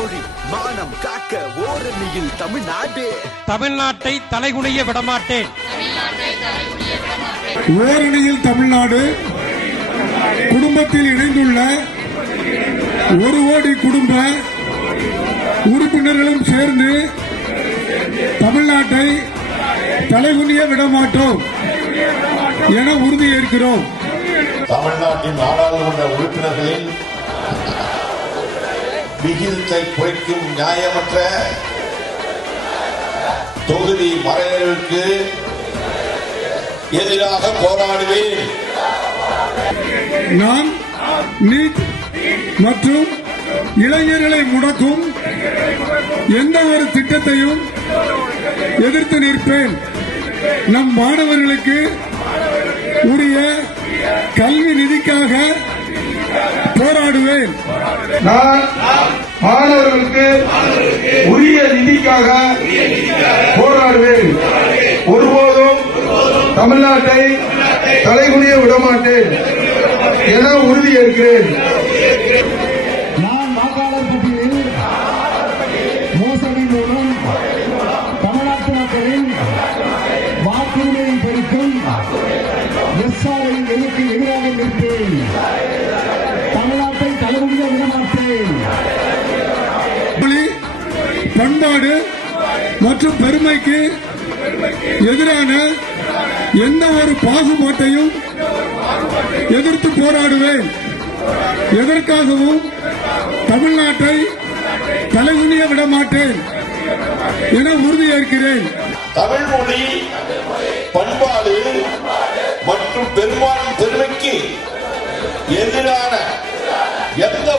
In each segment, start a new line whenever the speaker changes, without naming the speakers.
மானம் காக்க ஓரணியில் தமிழ்நாடு.
தமிழ்நாட்டை தலைகுனிய விடமாட்டேன்.
ஓரணியில் தமிழ்நாடு குடும்பத்தில் இணைந்துள்ள ஒரு கோடி குடும்ப உறுப்பினர்களும் சேர்ந்து தமிழ்நாட்டை தலைகுனிய விடமாட்டோம் என உறுதியேற்கிறோம்
தமிழ்நாட்டின் நாடாளுமன்ற உறுப்பினர்களின் விகிதத்தை குறைக்கும் நியாயமற்ற தொகுதி வரையறுக்கு எதிராக போராடுவேன்.
நான் நீட் மற்றும் இளைஞர்களை முடக்கும் எந்த ஒரு திட்டத்தையும் எதிர்த்து நிற்பேன். நம் மாணவர்களுக்கு உரிய கல்வி நிதிக்காக போராடுவேன்.
நான் மாணவர்களுக்கு உரிய நிதிக்காக போராடுவேன். ஒருபோதும் தமிழ்நாட்டை தலைகுனிய விடமாட்டேன் என உறுதியேற்கிறேன்
நான் வாக்காளர் பட்டியலில் மோசடி மூலம் தமிழ்நாட்டு மக்களின் வாக்குரிமையை பறிக்கும் எஸ்ஆரின் எதிர்க்கு எதிராக நிற்பேன். பண்பாடு மற்றும் பெருமைக்கு எதிரான எந்த ஒரு பாகுபாட்டையும் எதிர்த்து போராடுவேன். எதற்காகவும் தமிழ்நாட்டை தலைகுனிய விட மாட்டேன் என உறுதியேற்கிறேன்.
தமிழ் மொழி பண்பாடு மற்றும் பெரும்பாலும் பெருமைக்கு எதிரான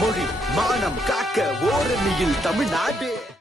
மொழி மானம் காக்க ஓரணியில் தமிழ்நாடு.